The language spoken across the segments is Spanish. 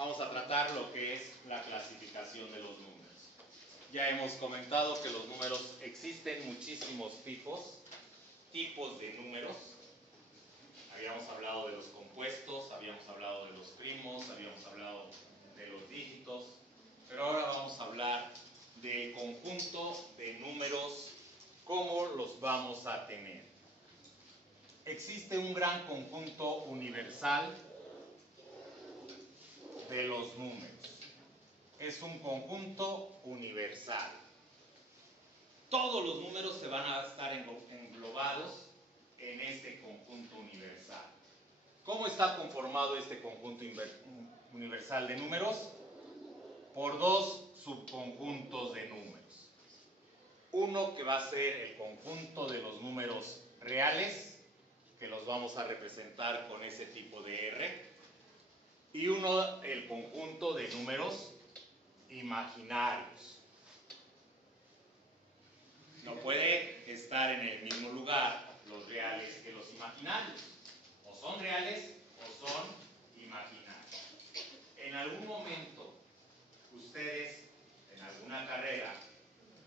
vamos a tratar lo que es la clasificación de los números. Ya hemos comentado que los números existen muchísimos tipos de números. Habíamos hablado de los compuestos, habíamos hablado de los primos, habíamos hablado de los dígitos, pero ahora vamos a hablar del conjunto de números, cómo los vamos a tener. Existe un gran conjunto universal de los números. Es un conjunto universal. Todos los números se van a estar englobados en este conjunto universal. ¿Cómo está conformado este conjunto universal de números? Por dos subconjuntos de números. Uno que va a ser el conjunto de los números reales, que los vamos a representar con ese tipo de R, y uno el conjunto de números imaginarios. No puede estar en el mismo lugar los reales que los imaginarios. O son reales o son imaginarios. En algún momento, ustedes, en alguna carrera,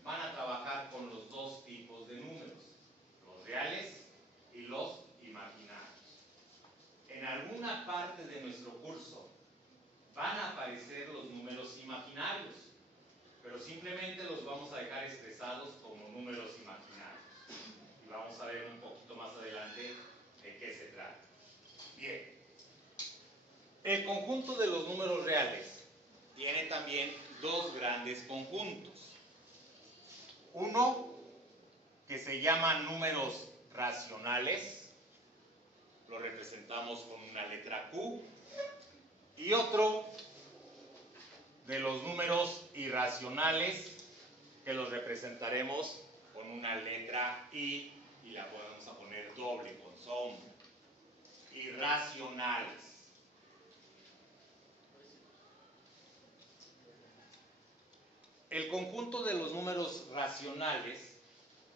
van a trabajar con los dos tipos de números, los reales y los imaginarios. En alguna parte de nuestro curso van a aparecer los números imaginarios, pero simplemente los vamos a dejar expresados como números imaginarios. Y vamos a ver un poquito más adelante de qué se trata. Bien. El conjunto de los números reales tiene también dos grandes conjuntos. Uno que se llama números racionales, lo representamos con una letra Q, y otro de los números irracionales, que los representaremos con una letra I y la podemos a poner doble con sombra. Irracionales. El conjunto de los números racionales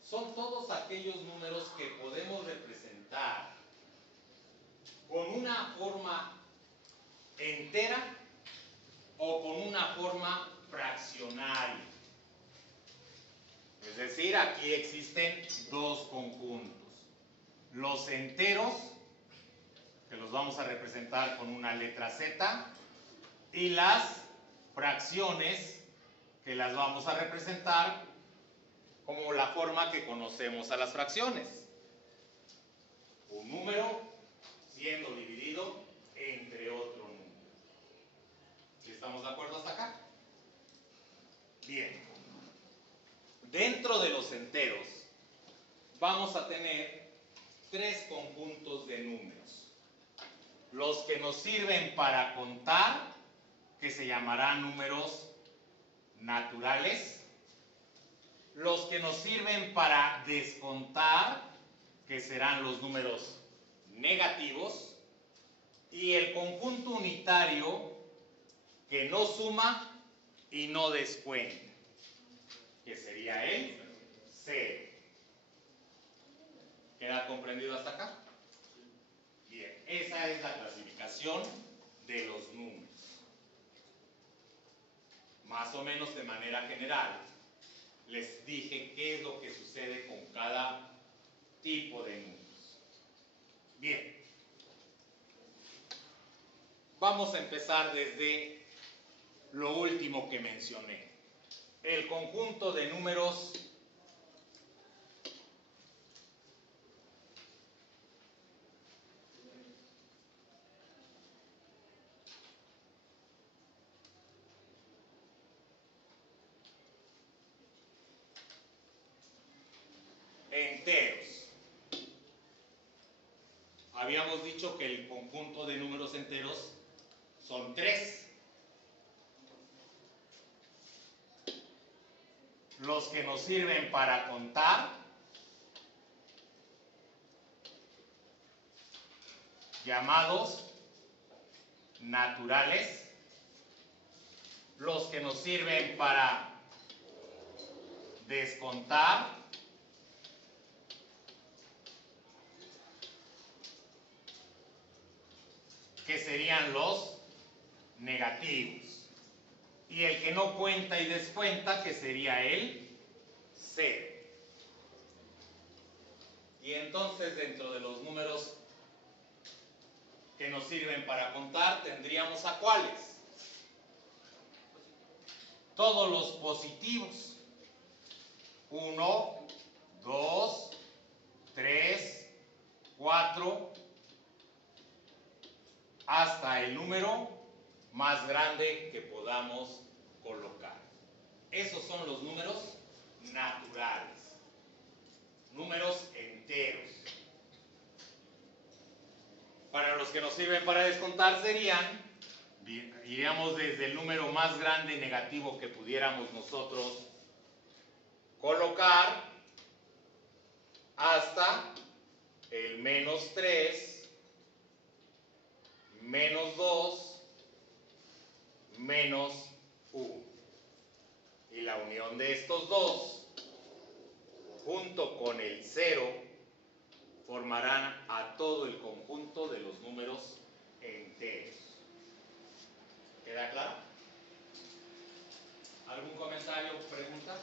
son todos aquellos números que podemos representar con una forma entera o con una forma fraccionaria. Es decir, aquí existen dos conjuntos. Los enteros, que los vamos a representar con una letra Z, y las fracciones, que las vamos a representar como la forma que conocemos a las fracciones. Un número siendo dividido entre otro número. ¿Sí estamos de acuerdo hasta acá? Bien. Dentro de los enteros vamos a tener tres conjuntos de números. Los que nos sirven para contar, que se llamarán números naturales. Los que nos sirven para descontar, que serán los números negativos. Y el conjunto unitario, que no suma y no descuenta, que sería el 0. ¿Queda comprendido hasta acá? Bien, esa es la clasificación de los números. Más o menos de manera general, les dije qué es lo que sucede con cada tipo de números. Bien. Vamos a empezar desde lo último que mencioné. El conjunto de números enteros. Habíamos dicho que el conjunto de números enteros son tres. Los que nos sirven para contar, llamados naturales. Los que nos sirven para descontar, que serían los negativos. Y el que no cuenta y descuenta, que sería el 0. Y entonces dentro de los números que nos sirven para contar, tendríamos ¿a cuáles? Todos los positivos. 1, 2, 3, 4, hasta el número más grande que podamos colocar. Esos son los números naturales, números enteros. Para los que nos sirven para descontar serían, iríamos desde el número más grande negativo que pudiéramos nosotros colocar hasta el menos 3, menos 2, menos 1. Y la unión de estos dos, junto con el 0, formarán a todo el conjunto de los números enteros. ¿Queda claro? ¿Algún comentario o pregunta?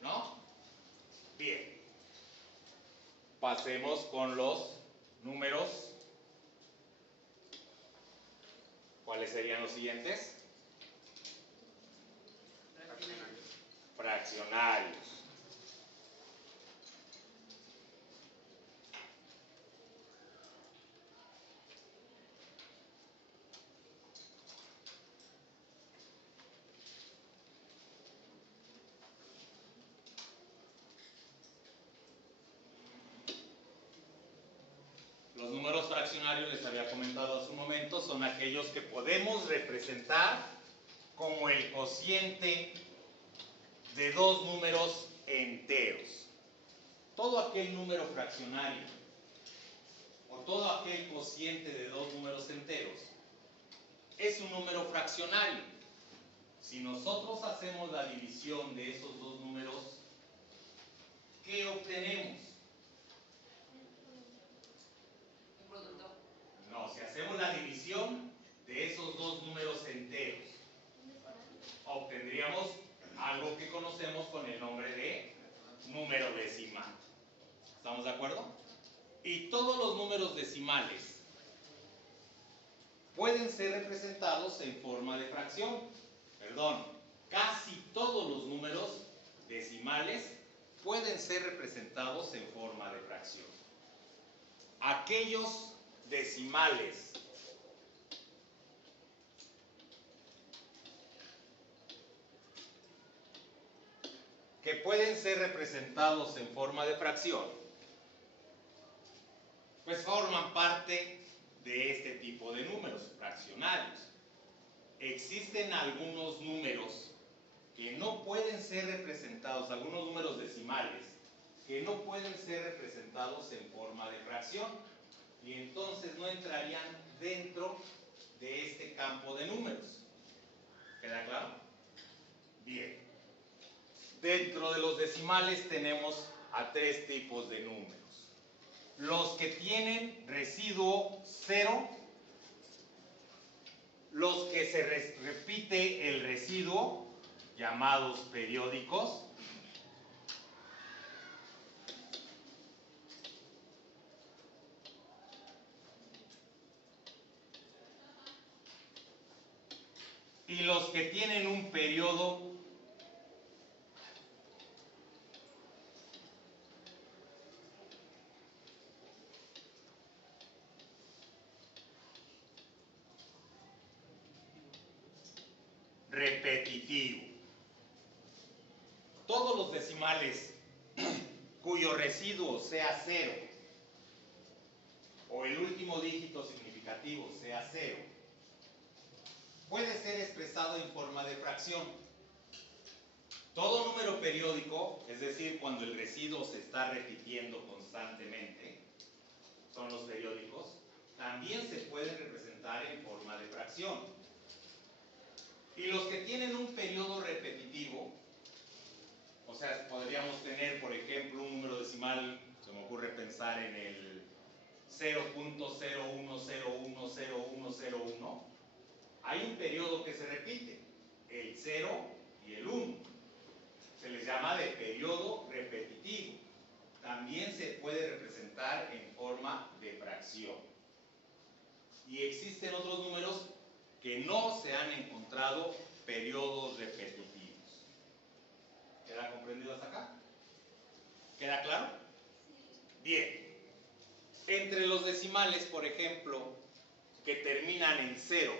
¿No? Bien. Pasemos con los números. ¿Cuáles serían los siguientes? Fraccionarios. Los números fraccionarios, les había comentado hace un momento, son aquellos que podemos representar como el cociente de dos números enteros. Todo aquel número fraccionario o todo aquel cociente de dos números enteros es un número fraccionario. Si nosotros hacemos la división de esos dos números, ¿qué obtenemos? ¿Un producto? No, si hacemos la división de esos dos números enteros, obtendríamos algo que conocemos con el nombre de número decimal. ¿Estamos de acuerdo? Y todos los números decimales pueden ser representados en forma de fracción. Perdón, casi todos los números decimales pueden ser representados en forma de fracción. Aquellos decimales que pueden ser representados en forma de fracción, pues forman parte de este tipo de números fraccionarios. Existen algunos números que no pueden ser representados, algunos números decimales que no pueden ser representados en forma de fracción, y entonces no entrarían dentro de este campo de números. ¿Queda claro? Bien. Dentro de los decimales tenemos a tres tipos de números. Los que tienen residuo 0, los que se repite el residuo, llamados periódicos, y los que tienen un periodo repetitivo. Todos los decimales cuyo residuo sea 0 o el último dígito significativo sea 0 puede ser expresado en forma de fracción. Todo número periódico, es decir, cuando el residuo se está repitiendo constantemente, son los periódicos, también se pueden representar en forma de fracción. Y los que tienen un periodo repetitivo, o sea, podríamos tener, por ejemplo, un número decimal, se me ocurre pensar en el 0.01010101, hay un periodo que se repite, el 0 y el 1. Se les llama de periodo repetitivo. También se puede representar en forma de fracción. Y existen otros números que no se han encontrado periodos repetitivos. ¿Queda comprendido hasta acá? ¿Queda claro? Bien. Entre los decimales, por ejemplo, que terminan en 0,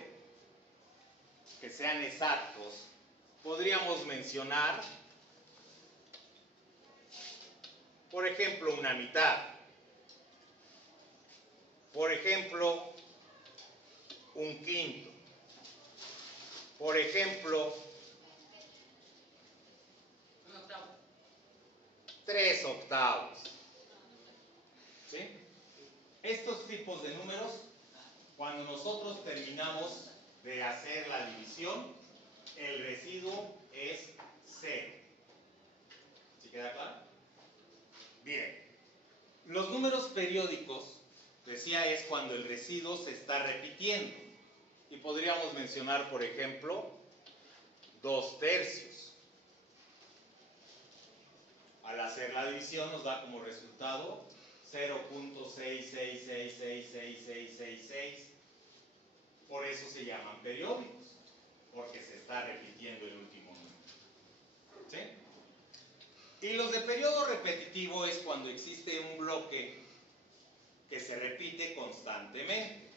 que sean exactos, podríamos mencionar, por ejemplo, una mitad. Por ejemplo, un quinto. Por ejemplo, Un octavo. 3 octavos. ¿Sí? Estos tipos de números, cuando nosotros terminamos de hacer la división, el residuo es 0. ¿Sí queda claro? Bien. Los números periódicos, decía, es cuando el residuo se está repitiendo. Y podríamos mencionar, por ejemplo, 2/3. Al hacer la división nos da como resultado 0.6666666. Por eso se llaman periódicos, porque se está repitiendo el último número. ¿Sí? Y los de periodo repetitivo es cuando existe un bloque que se repite constantemente.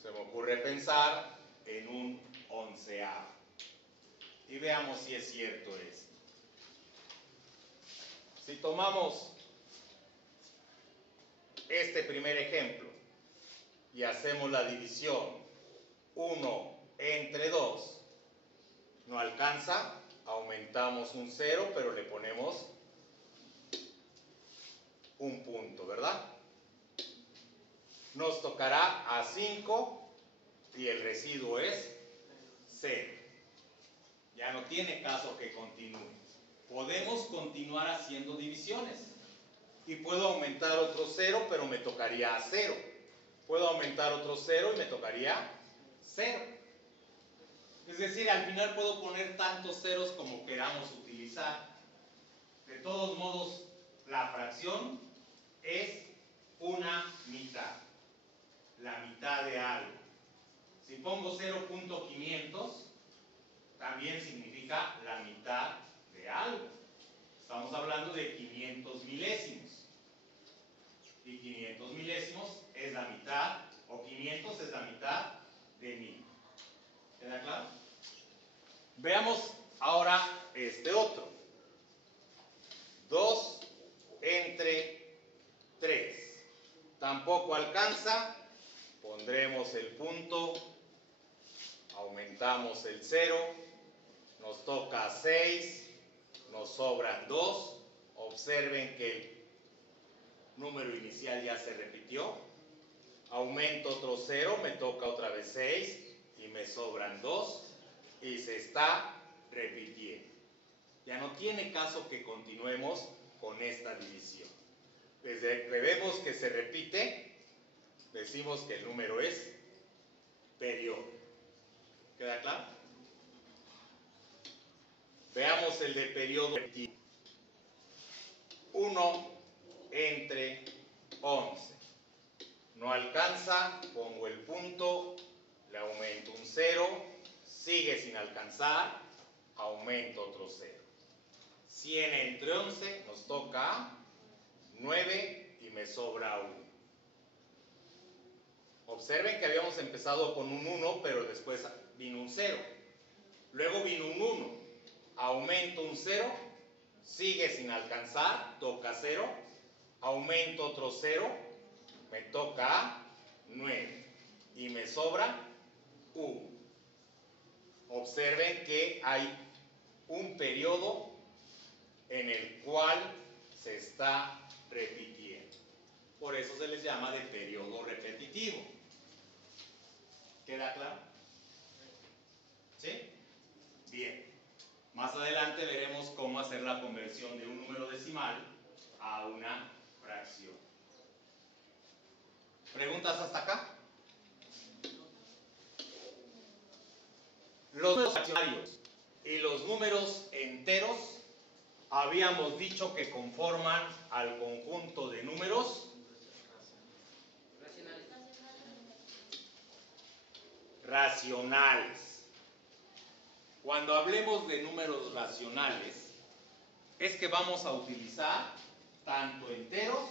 Se me ocurre pensar en un onceavo. Y veamos si es cierto esto. Si tomamos este primer ejemplo y hacemos la división 1 entre 2, no alcanza, aumentamos un 0, pero le ponemos un punto, ¿verdad? Nos tocará a 5 y el residuo es 0. Ya no tiene caso que continúe. Podemos continuar haciendo divisiones. Y puedo aumentar otro 0, pero me tocaría a 0. Puedo aumentar otro 0 y me tocaría 0. Es decir, al final puedo poner tantos ceros como queramos utilizar. De todos modos, la fracción es una mitad. La mitad de algo. Si pongo 0.500, también significa la mitad de algo. Estamos hablando de 500 milésimos. Y 500 milésimos es la mitad, o 500 es la mitad de 1000. ¿Queda claro? Veamos ahora este otro. 2 entre 3. Tampoco alcanza. Pondremos el punto. Aumentamos el 0. Nos toca 6. Nos sobran 2. Observen que el número inicial ya se repitió. Aumento otro 0. Me toca otra vez 6. Y me sobran 2. Y se está repitiendo. Ya no tiene caso que continuemos con esta división. Desde que vemos que se repite, decimos que el número es periódico. ¿Queda claro? Veamos el de periodo repetitivo. 1 entre 11. No alcanza, pongo el punto, le aumento un 0, sigue sin alcanzar, aumento otro 0. 100 entre 11 nos toca 9 y me sobra 1. Observen que habíamos empezado con un 1, pero después vino un 0. Luego vino un 1. Aumento un 0, sigue sin alcanzar, toca 0. Aumento otro 0, me toca 9. Y me sobra 1. Observen que hay un periodo en el cual se está repitiendo. Por eso se les llama de periodo repetitivo. ¿Queda claro? ¿Sí? Bien. Más adelante veremos cómo hacer la conversión de un número decimal a una fracción. ¿Preguntas hasta acá? Los números fraccionarios y los números enteros habíamos dicho que conforman al conjunto de números racionales. Cuando hablemos de números racionales, es que vamos a utilizar tanto enteros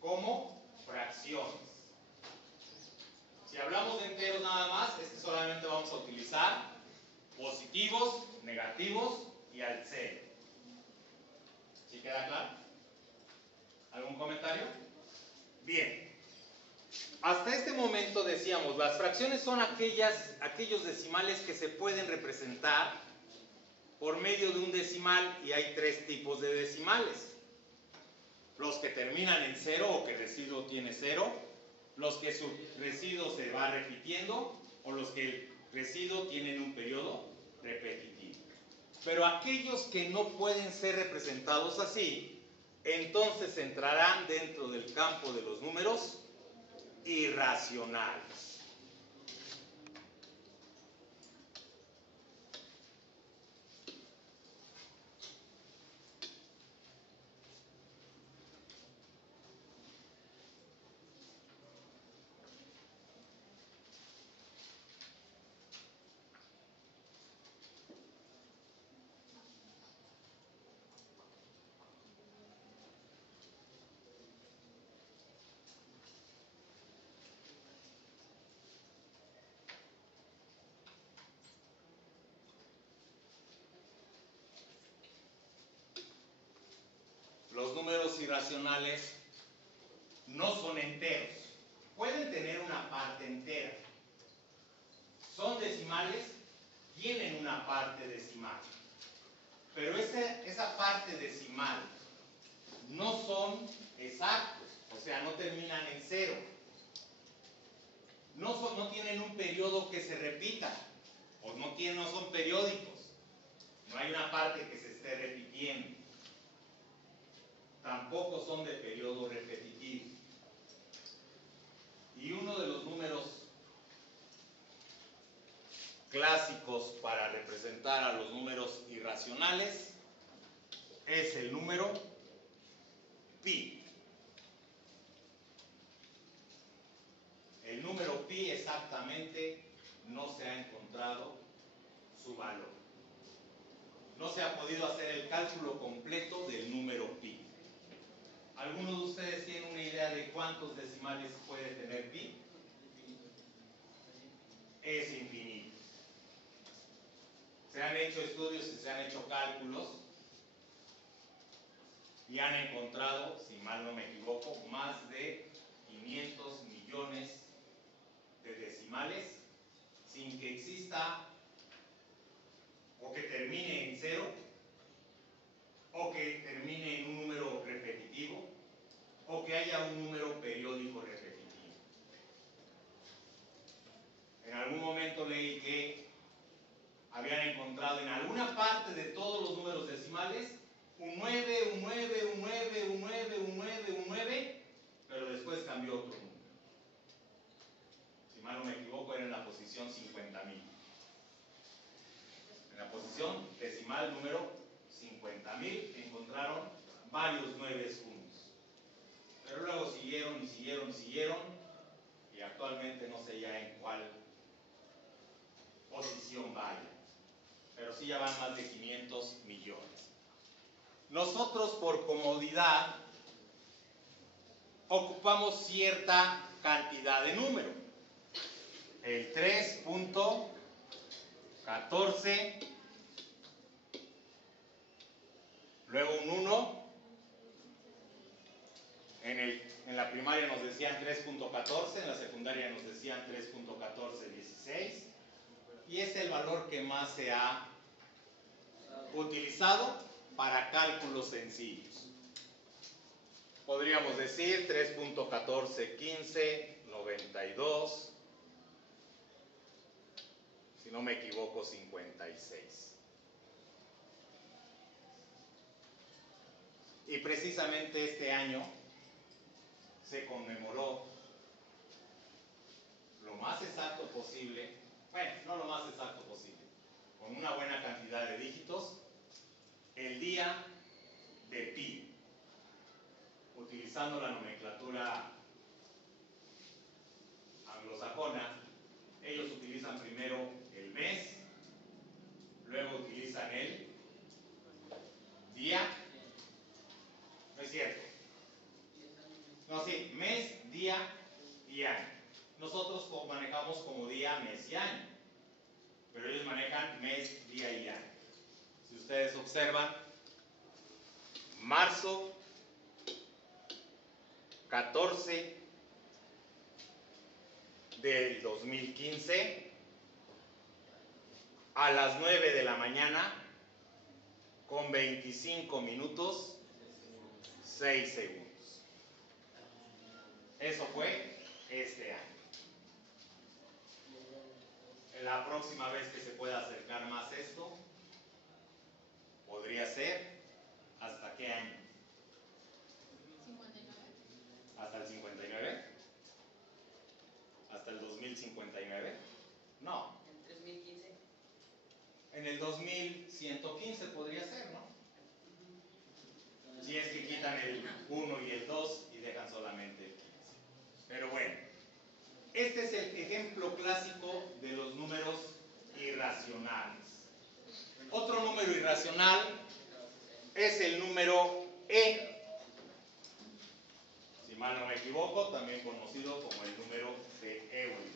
como fracciones. Si hablamos de enteros nada más, es que solamente vamos a utilizar positivos, negativos y al cero. ¿Sí queda claro? ¿Algún comentario? Bien. Hasta este momento decíamos, las fracciones son aquellos decimales que se pueden representar por medio de un decimal, y hay tres tipos de decimales. Los que terminan en cero o que el residuo tiene cero, los que su residuo se va repitiendo o los que el residuo tienen un periodo repetitivo. Pero aquellos que no pueden ser representados así, entonces entrarán dentro del campo de los números irracionales. Los números irracionales no son enteros. Pueden tener una parte entera. Son decimales, tienen una parte decimal. Pero esa parte decimal no son exactos, o sea, no terminan en cero. No tienen un periodo que se repita, o no son periódicos. No hay una parte que se esté repitiendo. Tampoco son de periodo repetitivo. Y uno de los números clásicos para representar a los números irracionales es el número pi. El número pi exactamente no se ha encontrado su valor. No se ha podido hacer el cálculo completo del número pi. ¿Alguno de ustedes tiene una idea de cuántos decimales puede tener pi? Es infinito. Se han hecho estudios y se han hecho cálculos y han encontrado, si mal no me equivoco, más de 500 millones de decimales sin que exista o que termine en cero o que termine en un número repetitivo o que haya un número periódico repetitivo. En algún momento leí que habían encontrado en alguna parte de todos los números decimales un 9, un 9, un 9, un 9, un 9, un 9, pero después cambió otro número. Si mal no me equivoco, era en la posición 50.000. En la posición decimal número 50.000 encontraron varios 9 juntos. Pero luego siguieron y siguieron y siguieron, y actualmente no sé ya en cuál posición vaya. Pero sí ya van más de 500 millones. Nosotros, por comodidad, ocupamos cierta cantidad de número. El 3.14, luego un 1. En la primaria nos decían 3.14, en la secundaria nos decían 3.1416, y es el valor que más se ha utilizado para cálculos sencillos. Podríamos decir 3.141592, si no me equivoco 56. Y precisamente este año se conmemoró lo más exacto posible, bueno, no lo más exacto posible, con una buena cantidad de dígitos el día de pi, utilizando la nomenclatura anglosajona. Ellos utilizan primero el mes, luego utilizan el día. No es cierto. No, sí, mes, día y año. Nosotros manejamos como día, mes y año, pero ellos manejan mes, día y año. Si ustedes observan, marzo 14 del 2015 a las 9 de la mañana con 25 minutos 6 segundos. Eso fue este año. La próxima vez que se pueda acercar más esto podría ser ¿hasta qué año? 59. ¿Hasta el 59? ¿Hasta el 2059? No. ¿En 3015? En el 2115 podría ser, ¿no? Si es que quitan el 1 y el 2 y dejan solamente el 15. Pero bueno, este es el ejemplo clásico de los números irracionales. Otro número irracional es el número E. Si mal no me equivoco, también conocido como el número de Euler.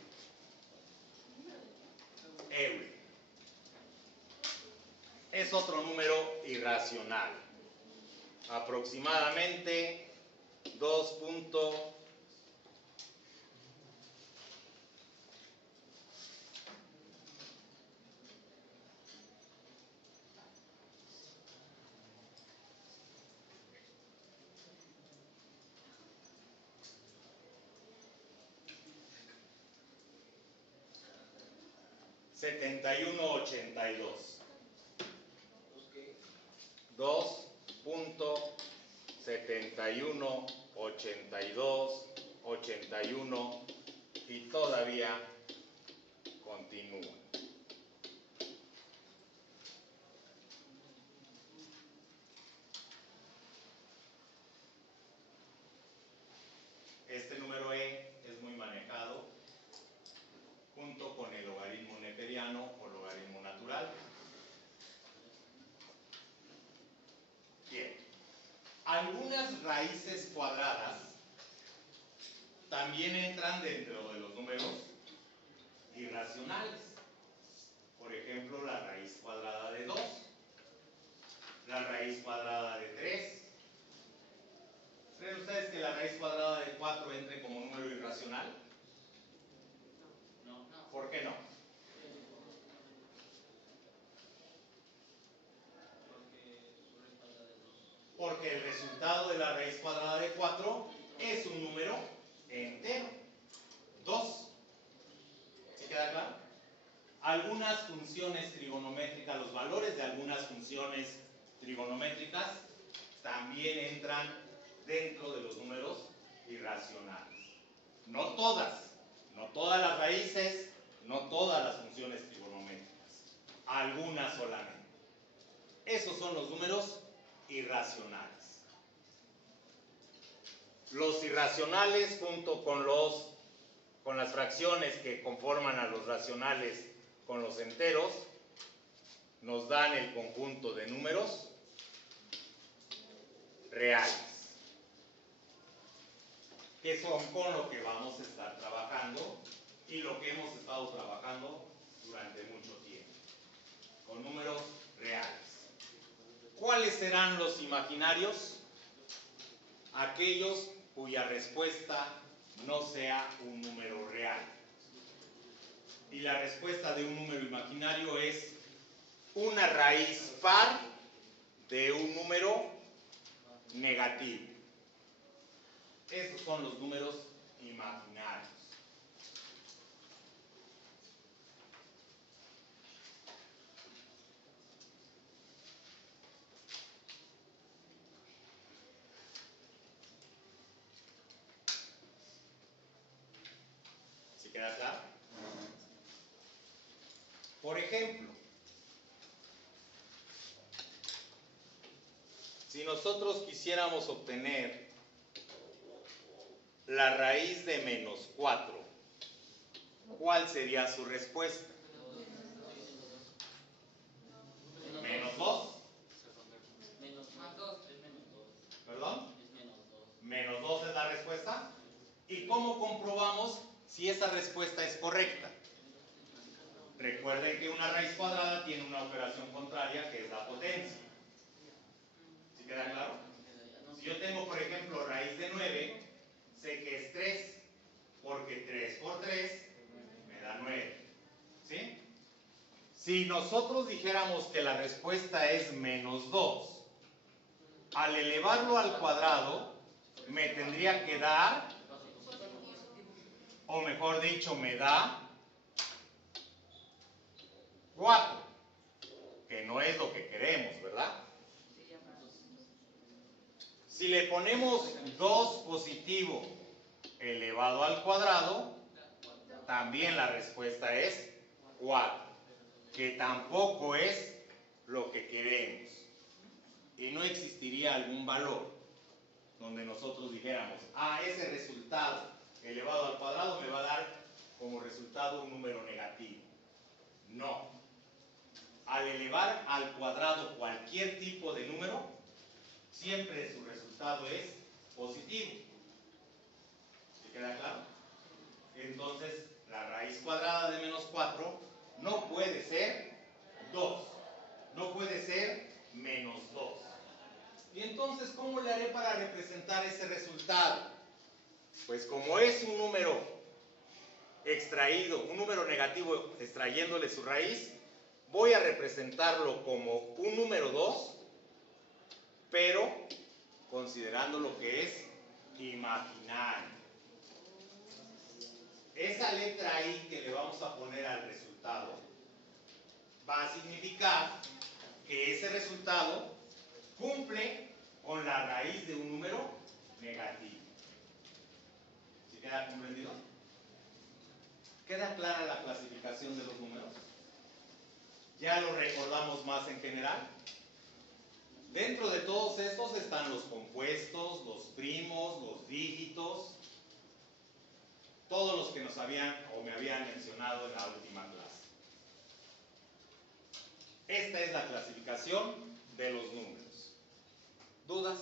Euler. Es otro número irracional. Aproximadamente 2.7182. 2.7182, 81 y todavía continúa. Este número E es muy manejado junto con el logaritmo neperiano o logaritmo natural. Bien, algunas raíces cuadradas también entran dentro de los números irracionales. Por ejemplo, la raíz cuadrada de 2, la raíz cuadrada de 3. ¿Creen ustedes que la raíz cuadrada de 4 entre como número irracional? No. ¿Por qué no? Porque el resultado de la raíz cuadrada de 4 es un número entero, 2. ¿Sí queda claro? Algunas funciones trigonométricas, los valores de algunas funciones trigonométricas también entran dentro de los números irracionales. No todas las raíces, no todas las funciones trigonométricas, algunas solamente. Esos son los números irracionales. Los irracionales junto con las fracciones que conforman a los racionales con los enteros nos dan el conjunto de números reales, que son con lo que vamos a estar trabajando y lo que hemos estado trabajando durante mucho tiempo, con números reales. ¿Cuáles serán los imaginarios? Aquellos cuya respuesta no sea un número real. Y la respuesta de un número imaginario es una raíz par de un número negativo. Esos son los números imaginarios. ¿Sí queda claro? Por ejemplo, nosotros quisiéramos obtener la raíz de menos 4, ¿cuál sería su respuesta? ¿Menos 2? Más 2. ¿Perdón? Menos 2 es la respuesta. ¿Y cómo comprobamos si esa respuesta es correcta? Recuerden que una raíz cuadrada tiene una operación contraria que es la potencia. ¿Sí queda claro? Si yo tengo, por ejemplo, raíz de 9, sé que es 3, porque 3 por 3 me da 9. ¿Sí? Si nosotros dijéramos que la respuesta es menos 2, al elevarlo al cuadrado, me tendría que dar, o mejor dicho, me da 4, que no es lo que queremos, ¿verdad? Si le ponemos 2 positivo elevado al cuadrado, también la respuesta es 4, que tampoco es lo que queremos. Y no existiría algún valor donde nosotros dijéramos, ese resultado elevado al cuadrado me va a dar como resultado un número negativo. No. Al elevar al cuadrado cualquier tipo de número, siempre su resultado es positivo. ¿Se queda claro? Entonces, la raíz cuadrada de menos 4 no puede ser 2. No puede ser menos 2. Y entonces, ¿cómo le haré para representar ese resultado? Pues como es un número extraído, un número negativo extrayéndole su raíz, voy a representarlo como un número 2, pero considerando lo que es imaginario. Esa letra I que le vamos a poner al resultado va a significar que ese resultado cumple con la raíz de un número negativo. ¿Sí queda comprendido? ¿Queda clara la clasificación de los números? ¿Ya lo recordamos más en general? Dentro de todos estos están los compuestos, los primos, los dígitos, todos los que nos habían o me habían mencionado en la última clase. Esta es la clasificación de los números. ¿Dudas?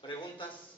¿Preguntas?